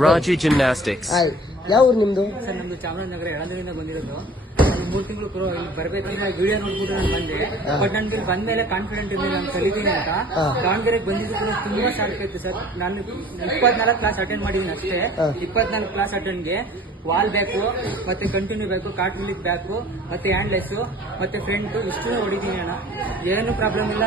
Raji Gymnastics. ಯಾವ ಊರು ನಿಮ್ದು? ಸರ್ ನಮ್ದು ಚಾಮರಾಜನಗರ ಯಳಂದೂರಿಂದ ಬಂದಿರೋದು. 3 ತಿಂಗಳು ಬರ್ಬೇಕಂದ್ರೆ ವಿಡಿಯೋ ನೋಡ್ಬಿಟ್ಟು ನಾನು ಬಂದೆ. ಬಟ್ ನನ್ಗೆ ಬಂದ್ಮೇಲೆ ಕಾನ್ಫಿಡೆಂಟ್ ಇರಲಿಲ್ಲ ನಾನು ಕಲಿತೀನಿ ಅಂತ. ದಾವಣಗೆರೆಗೆ ಬಂದಿದ್ದು ಕೂಡ ತುಂಬಾ ಶಾರ್ಪ್ ಇತ್ತು ಸರ್. ನಾನು 24 ಕ್ಲಾಸ್ ಅಟೆಂಡ್ ಮಾಡಿದ್ದೀನಿ ಅಷ್ಟೇ. 24 ಕ್ಲಾಸ್ ಅಟೆಂಡ್ಗೆ ವಾಲ್ ಬೇಕು, ಮತ್ತೆ ಕಂಟಿನ್ಯೂ ಬೇಕು, ಕಾರ್ಟ್ ರಿಲೀಫ್ ಬೇಕು, ಮತ್ತೆ ಹ್ಯಾಂಡ್ಲೆಸ್, ಮತ್ತೆ ಫ್ರಂಟ್ ಇಷ್ಟು ಹೊಡಿತೀನಿ ಅಣ್ಣ. ಏನು ಪ್ರಾಬ್ಲಮ್ ಇಲ್ಲ.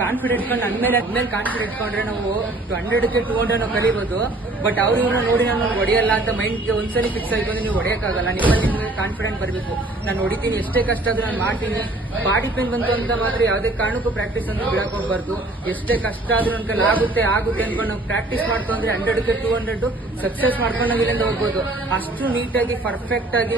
ಕಾನ್ಫಿಡೆಂಟ್ ನನ್ನ ಮೇಲೆ ಕಾನ್ಫಿಡೆಂಟ್ ಇಟ್ಕೊಂಡ್ರೆ ನಾವು 100ಕ್ಕೆ 200 ನಾವು ಕಲಿಬಹುದು. ಬಟ್ ಅವ್ರು ಇವ್ರನ್ನ ನೋಡಿ ನಾನು ಹೊಡೆಯಲ್ಲ ಅಂತ ಮೈಂಡ್ಗೆ ಒಂದ್ಸಲಿ ಫಿಕ್ಸ್ ಆಯ್ತು ಅಂದ್ರೆ ನೀವು ಹೊಡೆಯಕ್ಕಾಗಲ್ಲ. ನಿಮ್ಮಲ್ಲಿ ನಿಮ್ಗೆ ಕಾನ್ಫಿಡೆಂಟ್ ಬರಬೇಕು. ನಾನು ಹೊಡಿತೀನಿ, ಎಷ್ಟೇ ಕಷ್ಟ ಆದ್ರೂ ನಾನು ಮಾಡ್ತೀನಿ. ಬಾಡಿ ಪೇನ್ ಬಂತು ಅಂತ ಮಾತ್ರ ಯಾವುದೇ ಕಾರಣಕ್ಕೂ ಪ್ರಾಕ್ಟೀಸ್ ಅಂತ ಬಿಡಕ್ ಹೋಗ್ಬಾರ್ದು. ಎಷ್ಟೇ ಕಷ್ಟ ಆದ್ರೂ ನನ್ನ ಕೈಲಿ ಆಗುತ್ತೆ ಅನ್ಕೊಂಡು ನಾವು ಪ್ರಾಕ್ಟೀಸ್ ಮಾಡ್ಕೊಂಡ್ರೆ 100ಕ್ಕೆ 200 ಸಕ್ಸಸ್ ಮಾಡ್ಕೊಂಡು ನಾವು ಇಲ್ಲಿಂದ ಹೋಗ್ಬೋದು. ಅಷ್ಟು ನೀಟಾಗಿ ಪರ್ಫೆಕ್ಟ್ ಆಗಿ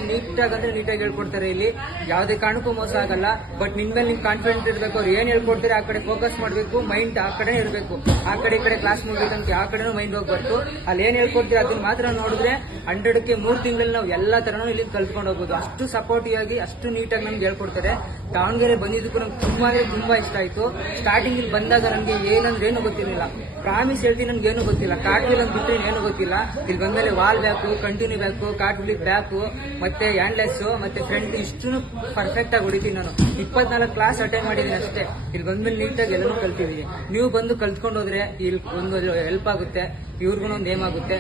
ನೀಟಾಗಿ ಹೇಳ್ಕೊಡ್ತಾರೆ ಇಲ್ಲಿ. ಯಾವುದೇ ಕಾರಣಕ್ಕೂ ಮೋಸ ಆಗಲ್ಲ. ಬಟ್ ನಿನ್ ಮೇಲೆ ನಿಮ್ಗೆ ಕಾನ್ಫಿಡೆಂಟ್ ಇರಬೇಕು. ಅವ್ರು ಏನ್ ಹೇಳ್ಕೊಡ್ತಾರೆ ಆ ಕಡೆ ಫೋಕಸ್ ಮಾಡಬೇಕು. ಮೈಂಡ್ ಆ ಕಡೆ ಇರಬೇಕು. ಆ ಕಡೆ ಈ ಕಡೆ ಕ್ಲಾಸ್ ಮುಗಿದಂತೆ ಆ ಕಡೆನೂ ಮೈಂಡ್ ಹೋಗ್ಬಾರ್ದು. ಅಲ್ಲಿ ಏನ್ ಹೇಳ್ಕೊಡ್ತೀವಿ ಅದನ್ನ ಮಾತ್ರ ನೋಡಿದ್ರೆ 100ಕ್ಕೆ 3 ತಿಂಗಳಲ್ಲಿ ನಾವು ಎಲ್ಲಾ ತರನೂ ಇಲ್ಲಿ ಕಲ್ತ್ಕೊಂಡು ಹೋಗ್ಬೋದು. ಅಷ್ಟು ಸಪೋರ್ಟಿವ್ ಆಗಿ ಅಷ್ಟು ನೀಟಾಗಿ ನಮ್ಗೆ ಹೇಳ್ಕೊಡ್ತಾರೆ. ದಾವಣಗೆರೆ ಬಂದಿದ್ದಕ್ಕೂ ನಮ್ಗೆ ತುಂಬಾ ಇಷ್ಟ ಆಯ್ತು. ಸ್ಟಾರ್ಟಿಂಗ್ ಇಲ್ಲಿ ಬಂದಾಗ ನಮ್ಗೆ ಏನು ಗೊತ್ತಿರಲಿಲ್ಲ. ಪ್ರಾಮಿಸ್ ಹೇಳ್ತೀನಿ, ನನ್ಗೆ ಏನು ಗೊತ್ತಿಲ್ಲ. ಕಾರ್ಟ್ವಿಲ್ ಅಂತ ಬಿಟ್ಟರೆ ಏನು ಗೊತ್ತಿಲ್ಲ. ಇಲ್ಲಿ ಬಂದ್ಮೇಲೆ wall back, continue back, cartwheel back, ಮತ್ತೆ ಹ್ಯಾಂಡ್ಲೆಸ್, ಮತ್ತೆ ಫ್ರಂಟ್ ಇಷ್ಟು ಪರ್ಫೆಕ್ಟ್ ಆಗಿ ಹೊಡಿತೀನಿ. ನಾನು 24 ಕ್ಲಾಸ್ ಅಟೆಂಡ್ ಮಾಡಿದ್ದೀನಿ ಅಷ್ಟೇ. ಇಲ್ಲಿ ಬಂದ್ಮೇಲೆ ನೀಟಾಗಿ ಎಲ್ಲನೂ ಕಲ್ತಿದ್ದೀನಿ. ನೀವು ಬಂದು ಕಲ್ತ್ಕೊಂಡು ಹೋದ್ರೆ ಇಲ್ಲಿ ಒಂದು ಹೆಲ್ಪ್ ಆಗುತ್ತೆ, ಇವ್ರಿಗೂ ಒಂದು ಏಮ್ ಆಗುತ್ತೆ.